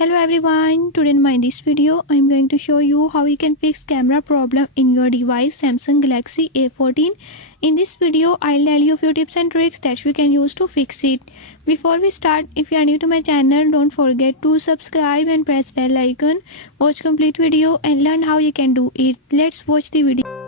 Hello everyone, today in this video I'm going to show you how you can fix camera problem in your device Samsung Galaxy A14. In this video I'll tell you a few tips and tricks that you can use to fix it. Before we start, if you are new to my channel, don't forget to subscribe and press bell icon. Watch complete video and learn how you can do it. Let's watch the video.